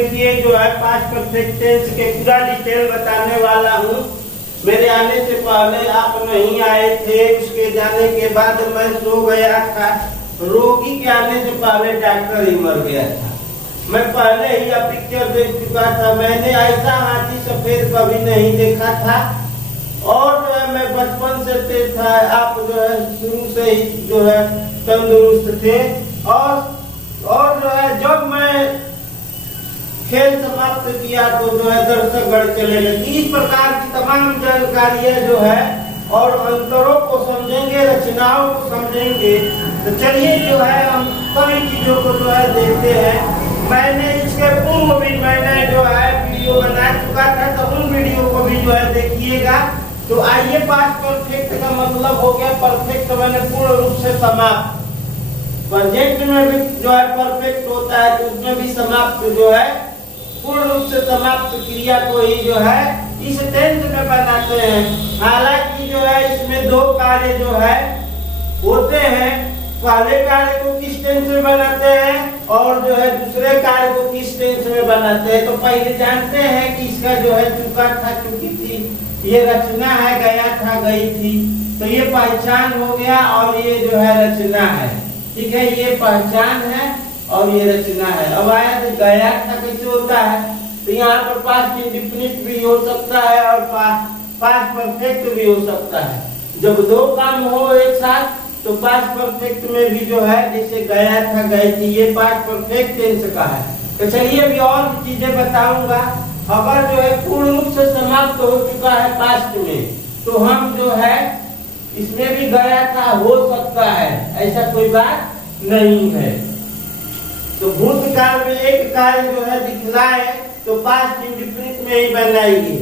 देखिए जो है पास्ट परफेक्ट टेंस के पूरा डिटेल बताने वाला हूँ। मेरे आने से पहले आप नहीं आए थे, उसके जाने के बाद मैं सो गया था। रोगी के आने से पहले डॉक्टर ही मर गया था। मैं पहले ही यह पिक्चर देख चुका था। मैंने ऐसा हाथी सफेद कभी नहीं देखा था। और जो है मैं बचपन से तेज था, आप जो है शुरू से ही जो है तंदुरुस्त थे। और जो है जब मैं खेल समाप्त किया तो जो है दर्शक गढ़ चले गए। इस प्रकार की तमाम जानकारियां जो है और अंतरों को समझेंगे, रचनाओं को समझेंगे। तो चलिए जो है हम सभी चीजों को जो है देखते हैं। मैंने इसके पूर्व भी मैंने जो है वीडियो बना चुका था, तो उन वीडियो को भी जो है देखिएगा। तो आइए, पास्ट परफेक्ट का मतलब हो गया परफेक्ट मैंने पूर्ण रूप से समाप्त। प्रेजेंट में भी जो है परफेक्ट होता है, तो उसमें भी समाप्त जो है पूर्ण रूप से समाप्त क्रिया को ही जो है इस टेंस में बनाते हैं। हालांकि जो है इसमें दो कार्य जो है होते हैं। पहले कार्य को किस टेंस में बनाते हैं और जो है दूसरे कार्य को किस टेंस में बनाते हैं। तो पहले जानते हैं कि इसका जो है चुका था, चुकी थी, ये रचना है, गया था, गई थी। तो ये पहचान हो गया और ये जो है रचना है। ठीक है, ये पहचान है और ये रचना है। अब आया तो गया था कैसे होता है, तो यहाँ पर पास्ट इंडेफिनिट भी हो सकता है और पास्ट परफेक्ट भी हो सकता है। जब दो काम हो एक साथ तो पास्ट परफेक्ट में भी जो है जैसे गया था, गई थी, ये पास्ट परफेक्ट टेंस का है। तो चलिए अभी और भी चीजें बताऊंगा। अगर जो है पूर्ण रूप से समाप्त हो चुका है पास्ट में, तो हम जो है इसमें भी गया था हो सकता है, ऐसा कोई बात नहीं है। तो भूतकाल में एक कार्य जो है दिखलाए तो पास्ट इंडेफिनिट में ही बनाएगी,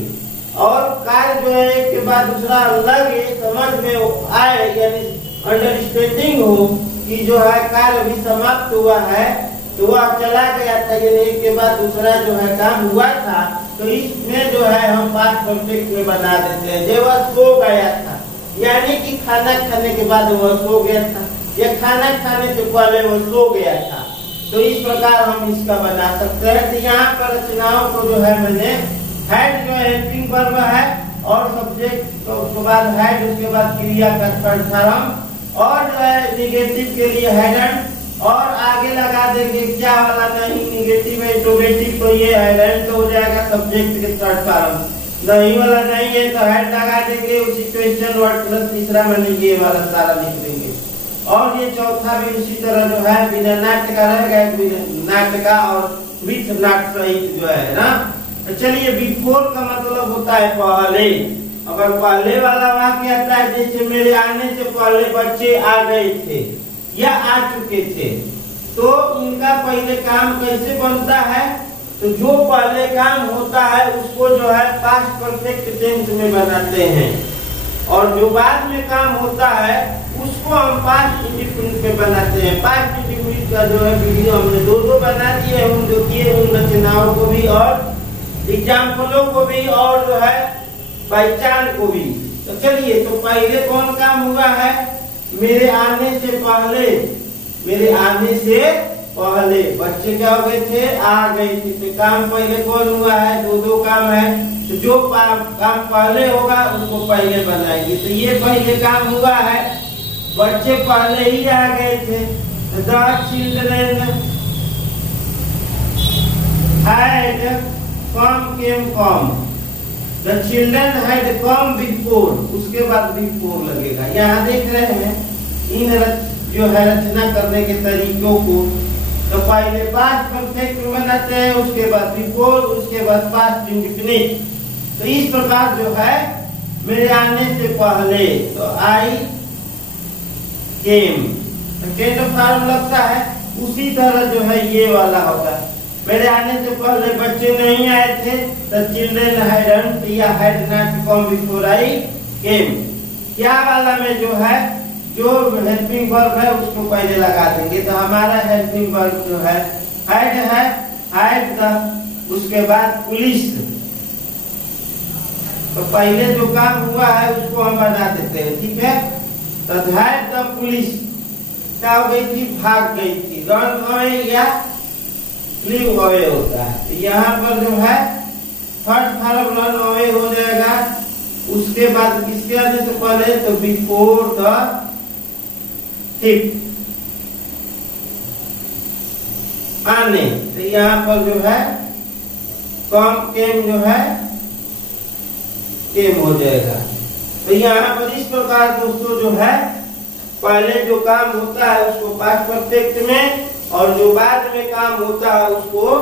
और कार्य जो है एक के बाद दूसरा लगे, समझ में आए, यानी अंडरस्टैंडिंग हो कि जो है कार्य भी समाप्त हुआ है, तो वह चला गया था, यानी एक के बाद दूसरा जो है काम हुआ था। तो इसमें जो है हम पास्ट परफेक्ट में बना देते हैं। जो वह सो गया था, यानी कि खाना खाने के बाद वह सो गया था, या खाना खाने से पहले वह सो गया था। तो इस प्रकार हम इसका बना सकते हैं। तो यहाँ पर रचनाओं को जो है मैंने हैड जो है हेल्पिंग वर्ब है और सब्जेक्ट तो उसके बाद हैड, उसके बाद क्रिया का थर्ड फॉर्म, और जो है निगेटिव के लिए हैडन, और आगे लगा देंगे क्या वाला नहीं, निगेटिव है इंट्रोगेटिव, तो ये हैडन तो हो जाएगा सब्जेक्ट के थर्ड फॉर्म। नहीं वाला नहीं है तो हैड लगा देंगे, उसी क्वेश्चन वर्ड प्लस तीसरा मैंने ये वाला सारा लिख देंगे। और ये चौथा भी उसी तरह जो है बिना नाट्य का रहेगा, नाट्य का और विथ नाट्य सहित जो है ना। तो चलिए, बिफोर का मतलब होता है पहले। अगर पहले वाला वाक्य आता है जैसे मेरे आने से पहले बच्चे आ गए थे या आ चुके थे, तो इनका पहले काम कैसे बनता है, तो जो पहले काम होता है उसको जो है पास्ट परफेक्ट टेंस में बनाते हैं, और जो बाद में काम होता है उसको हम पास्ट इंडेफिनिट में बनाते हैं। पास्ट इंडेफिनिट का जो है वीडियो हमने दो बना दिए, हम देखिए उन रचनाओं को भी और एग्जाम्पलों को भी और जो है पहचान को भी। तो चलिए, तो पहले कौन काम हुआ है, मेरे आने से पहले, मेरे आने से पहले बच्चे क्या हो गए थे, आ गए थे। तो काम पहले कौन हुआ है, दो काम है। तो जो काम पहले होगा उसको पहले बनाएंगे। तो ये पहले काम हुआ है, बच्चे पहले ही आ गए थे। The children had come, the children had come before, उसके बाद बिफोर लगेगा। यहाँ देख रहे हैं इन जो है रचना करने के तरीकों को। तो पहले पास्ट परफेक्ट बनाते हैं, उसके बाद बिफोर, उसके बाद पास्ट इंडेफिनिट। तो इस प्रकार जो है मेरे आने से पहले, तो आई केम, सेकेंड फॉर्म लगता है। उसी तरह जो है ये वाला होगा, मेरे आने से पहले बच्चे नहीं आए थे, the children hadn't या had not come before I came। क्या वाला में जो है जो हेल्पिंग वर्ब है उसको पहले लगा देंगे। तो हमारा हेल्पिंग वर्ब जो है हैड द, उसके बाद पुलिस। तो पहले जो काम हुआ है उसको हम बना देते हैं, ठीक है। तो हैड द पुलिस क्या हो गई थी, भाग गई थी, रन अवे या लीव अवे होता है। तो यहाँ पर जो है थर्ड फॉर्म रन अवे हो जाएगा। उसके बाद किसके आने से पहले, तो बिफोर द थिप आने, तो यहाँ पर जो है कम केम जो है केम हो जाएगा। तो यहाँ पर इस प्रकार दोस्तों जो है पहले जो काम होता है उसको पास्ट परफेक्ट में, और जो बाद में काम होता है उसको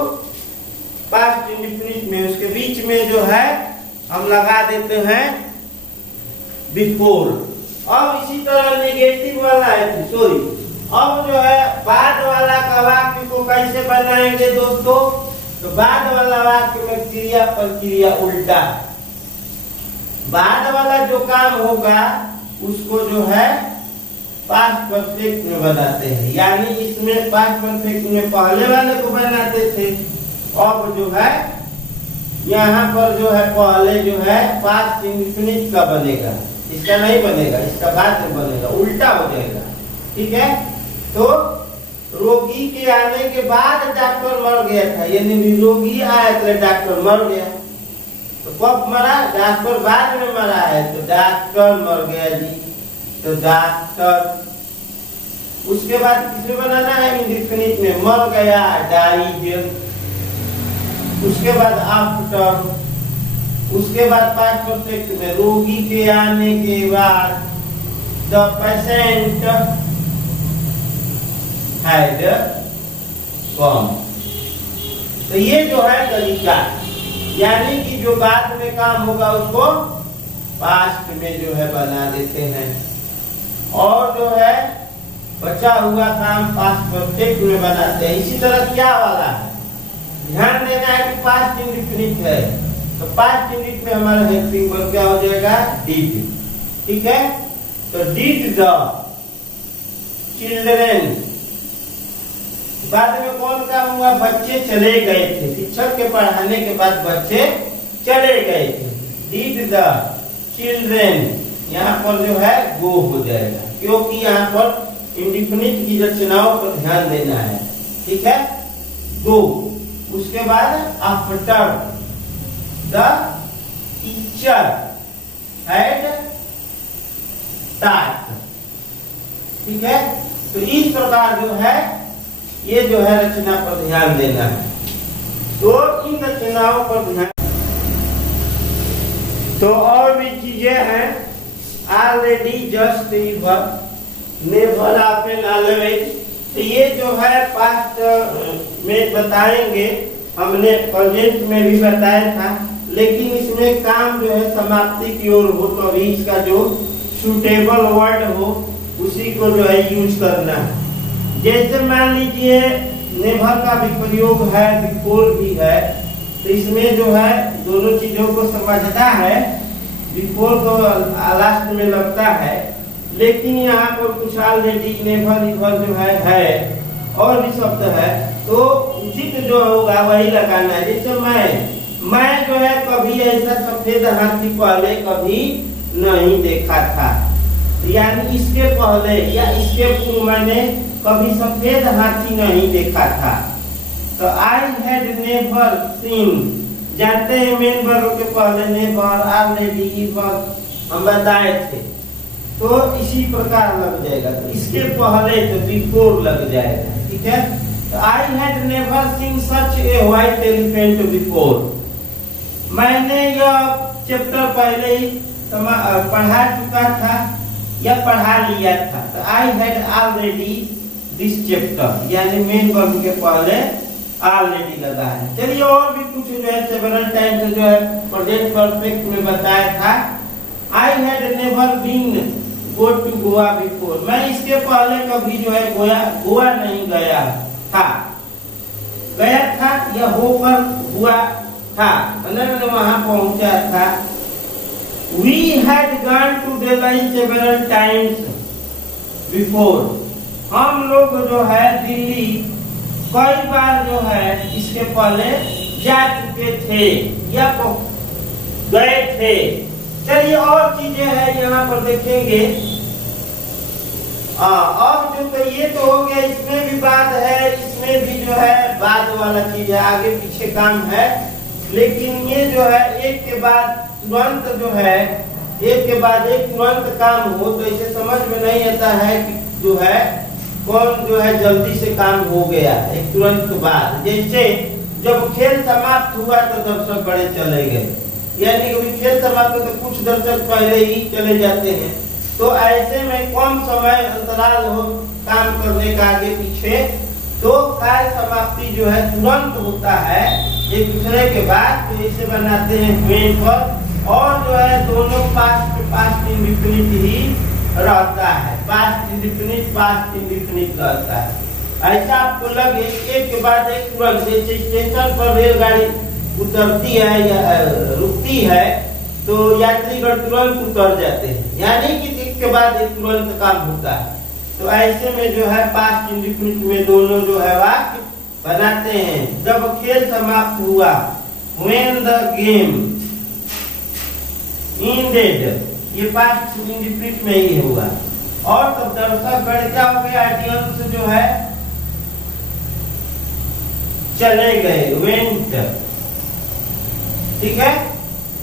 पास्ट इंडेफिनिट में, उसके बीच में जो है हम लगा देते हैं बिफोर। अब इसी तरह नेगेटिव वाला है, सॉरी, अब जो है बाद वाला का वाक्य को कैसे बनाएंगे दोस्तों, तो बाद वाला वाक्य में क्रिया प्रक्रिया उल्टा, बाद वाला जो काम होगा उसको जो है पास्ट परफेक्ट में बनाते हैं। यानी इसमें पास्ट परफेक्ट में पहले वाले को बनाते थे, अब जो है यहाँ पर जो है पहले जो है पास्ट इंडेफिनिट का बनेगा, इसका नहीं बनेगा, इसका बाद में बनेगा, उल्टा हो जाएगा। ठीक है, तो रोगी के आने के बाद डॉक्टर मर गया था, यानी रोगी आया तो डॉक्टर मर गया। तो कब मरा, डॉक्टर बाद में मरा है तो डॉक्टर मर गया जी, तो डॉक्टर। उसके बाद किसमें बनाना है, इंडेफिनिट में, मर गया डाइड। उसके बाद आफ्टर, उसके बाद पास्ट परफेक्ट में रोगी के आने के बाद द पेशेंट हैड कम। तो ये जो है तरीका, यानी कि जो बाद में काम होगा उसको पास्ट में जो है बना देते हैं, और जो है बचा हुआ काम पास्ट परफेक्ट में बनाते हैं। इसी तरह क्या वाला है, ध्यान देना है कि पास्ट इंडेफिनिट है, तो पास्ट इंडेफिनिट में हमारा हेल्पिंग वर्ब क्या हो जाएगा, डिड। ठीक है, तो डिड द चिल्ड्रेन, बाद में कौन काम हुआ, बच्चे चले गए थे, शिक्षक के पढ़ाने के बाद बच्चे चले गए थे। डिड द चिल्ड्रेन, यहाँ पर जो है गो हो जाएगा, क्योंकि यहाँ पर इंडेफिनिट की रचनाओं पर ध्यान देना है। ठीक है, गो। उसके बाद after the teacher had task. ठीक है, तो इस प्रकार जो है ये जो है रचना पर ध्यान देना है। तो इन रचनाओं पर ध्यान, तो और भी चीजें हैं, already, just, river, never, often, always. तो ये जो है पास्ट में बताएंगे, हमने प्रेजेंट में भी बताया था, लेकिन इसमें काम जो है समाप्ति की ओर हो, तो अभी इसका जो सुटेबल वर्ड हो उसी को जो है यूज करना है। जैसे मान लीजिए नेवर का भी प्रयोग है, बिफोर भी है, तो इसमें जो है दोनों चीजों को समझता है, बिफोर को लास्ट में लगता है, लेकिन यहाँ पर कुछ ऑलरेडी, नेवर, रिवर जो है और भी शब्द है, तो उचित जो होगा वही लगाना है। जैसे मैं जो है कभी ऐसा सफेद हाथी पहले कभी नहीं देखा था, यानी इसके पहले या इसके पूर्व मैंने कभी सफेद हाथी नहीं देखा था। तो आई हैड नेवर सीन, जानते हैं मेन वर्ब के पहले नेवर, ऑलरेडी, रिवर हम बताए थे, तो इसी प्रकार लग जाएगा। तो इसके पहले तो बिफोर लग जाएगा। ठीक है, तो आई had never seen such a white elephant before, मैंने यह चैप्टर पहले ही पढ़ा चुका था या पढ़ा लिया था। तो I had already this chapter, यानी मेन वर्ब के पहले ऑलरेडी लगा है। चलिए और भी कुछ जो है सेवरल टाइम्स जो है प्रेजेंट परफेक्ट में बताया था। I had never been go to Goa before, मैं इसके पहले कभी जो है गोवा नहीं गया था, गया था या होकर हुआ था, मतलब वहां पहुंचा था। We had gone to Delhi several times before, हम लोग जो है दिल्ली कई बार जो है इसके पहले जा चुके थे या गए थे। चलिए और चीजें हैं यहाँ पर देखेंगे। अब जो तो ये तो हो गया, इसमें भी बात है, इसमें इसमें भी जो है बाद वाला चीज है, आगे पीछे काम है, लेकिन ये जो है एक के बाद तुरंत जो है, एक के बाद एक तुरंत काम हो, तो इसे समझ में नहीं आता है कि जो है कौन जो है जल्दी से काम हो गया एक तुरंत बाद। जैसे जब खेल समाप्त हुआ तो दर्शक बड़े चले गए, यानी कि खेल समाप्त हो तो कुछ दर्शक पहले ही चले जाते हैं। तो ऐसे में कम समय अंतराल हो काम करने का आगे पीछे, तो कार्य समाप्ति जो है तुरंत होता है एक दूसरे के बाद। तो इसे बनाते हैं व्हेन पर, और जो है दोनों पास्ट इंडेफिनिट ही रहता है, पास्ट इंडेफिनिट रहता है। ऐसा आपको लगे एक के बाद एक तुरंत, जैसे स्टेशन पर रेलगाड़ी उतरती है या रुकती है तो यात्रीगण तुरंत उतर जाते हैं, यानी कि एक के बाद एक तुरंत काम होता है। तो ऐसे में जो है पास्ट इंडेफिनिट में दोनों जो है वाक्य बनाते हैं। जब खेल समाप्त हुआ, when the game ended, ये पास्ट इंडेफिनिट में ही होगा। और तब दर्शकगण क्या हो गया, ऑडियंस जो है चले गए, वेंट, ठीक है।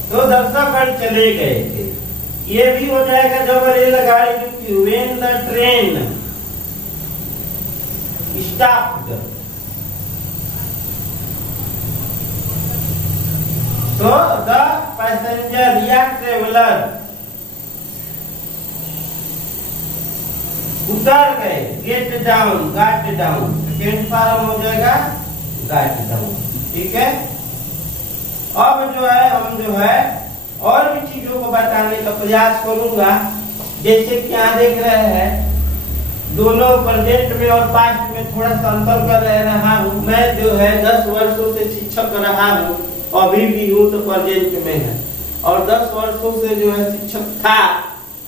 तो दर्शकगण चले गए थे। ये भी हो जाएगा जब रेलगाड़ी रुकी, व्हेन द ट्रेन स्टॉप्ड, तो द पैसेंजर या ट्रेवलर उतर गए, get down, got down, second form हो जाएगा गॉट डाउन, ठीक है। अब जो है हम जो है और भी चीजों को बताने का प्रयास करूंगा। जैसे कि यहाँ देख रहे हैं दोनों प्रेजेंट में और पास्ट में थोड़ा सा अंतर कर रहा हूँ। मैं जो है 10 वर्षों से शिक्षक रहा हूँ, अभी भी हूँ तो प्रेजेंट में है, और 10 वर्षों से जो है शिक्षक था,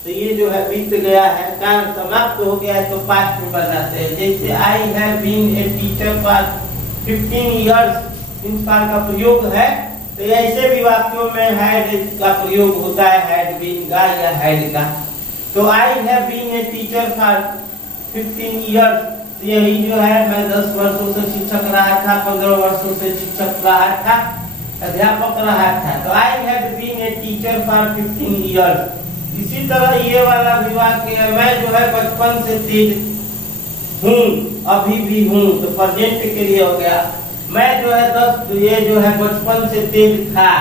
तो ये जो है बीत गया है, काम समाप्त हो गया है, तो पास्ट में बनाते हैं। जैसे I have been a teacher for 15 years, इन साल का प्रयोग है। तो ऐसे भी वाक्यों में हैड का प्रयोग होता है, हैड बीन का या हैड का। तो I have been a teacher for 15 years, यही जो है मैं 10 वर्षों से शिक्षक रहा था, 15 वर्षों से शिक्षक रहा था, अध्यापक रहा था। तो I have been a teacher for 15 years. इसी तरह ये वाला भी वाक्य है, मैं जो है बचपन से तेज हूँ, अभी भी हूँ, तो प्रेजेंट के लिए हो गया। मैं जो है 10, ये जो है बचपन से तेज था,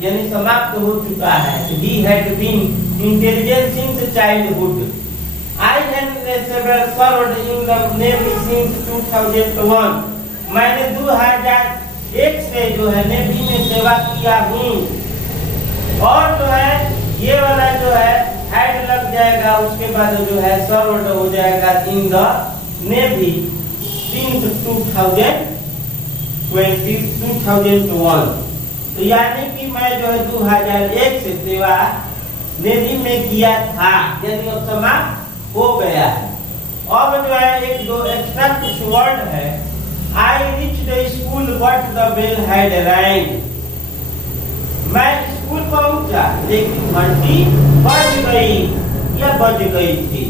यानी समाप्त हो चुका है। He had been intelligent since childhood. I had served in the Navy since 2001. मैंने 2001 से जो है नेवी में सेवा किया हूँ। और जो है ये वाला जो है हैड लग जाएगा, उसके बाद जो है सर्वड हो जाएगा इन द नेवी सिंस 2001। तो यानी कि मैं जो है 2001 से सेवा नेवी में किया था, यानी अब समाप्त हो गया है। अब जो है एक दो एक्स्ट्रा कुछ वर्ड है। I reach the school but the bell had rang. मैं स्कूल पहुंचा लेकिन घंटी बज गई या बज गई थी।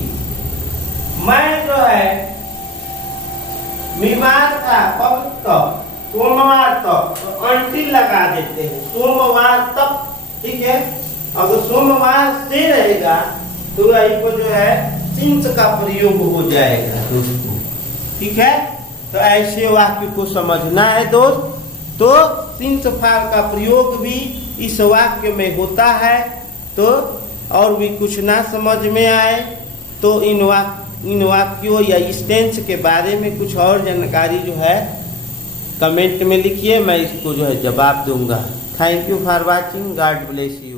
मैं जो है बीमार था कब तक, सोमवार तक, तो अंटिल लगा देते हैं सोमवार तक, ठीक है। अगर सोमवार से रहेगा तो यही को जो है सिंस का प्रयोग हो जाएगा दोस्तों, ठीक है। तो ऐसे वाक्य को समझना है दोस्त। तो सिंस फार का प्रयोग भी इस वाक्य में होता है। तो और भी कुछ ना समझ में आए तो इन वाक्यों या इस टेंस के बारे में कुछ और जानकारी जो है कमेंट में लिखिए, मैं इसको जो है जवाब दूंगा। Thank you for watching, God bless you.